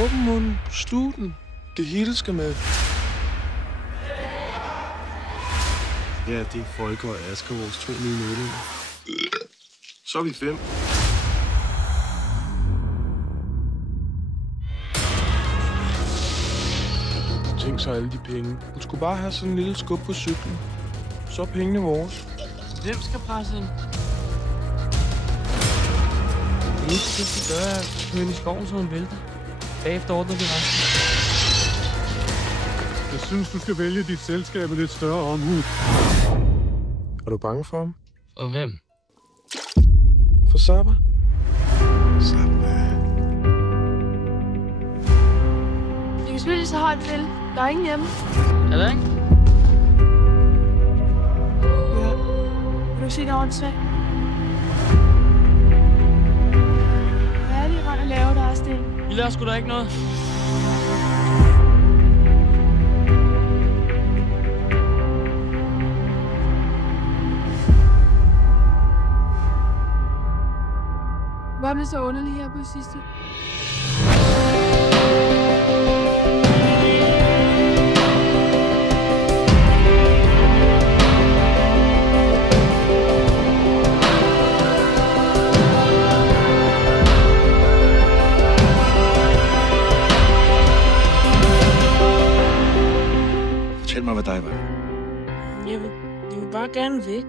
Åben munden, studen. Det hele skal med. Ja, det er Folke og Asger, vores 2 nye medlemmer. Så er vi 5. Tænk så alle de penge. Hun skulle bare have sådan en lille skub på cyklen. Så er pengene vores. Hvem skal presse ind? Det eneste, vi gør, er at køre ind i skoven, så hun vælter. Bagefter ordner vi resten. Jeg synes, du skal vælge dit selskab med lidt større omhu. Er du bange for ham? Og hvem? For Sabba? Vi kan spille så højt vil. Der er ingen hjemme. Er der ikke? Ja. Vil du sige det ordentligt? Hvad er det, I render lave, der er Sten? Vi laver sgu da ikke noget. Hvor blev det så underligt her på det sidste? Fortæl mig, hvad dig var. Jeg vil bare gerne væk.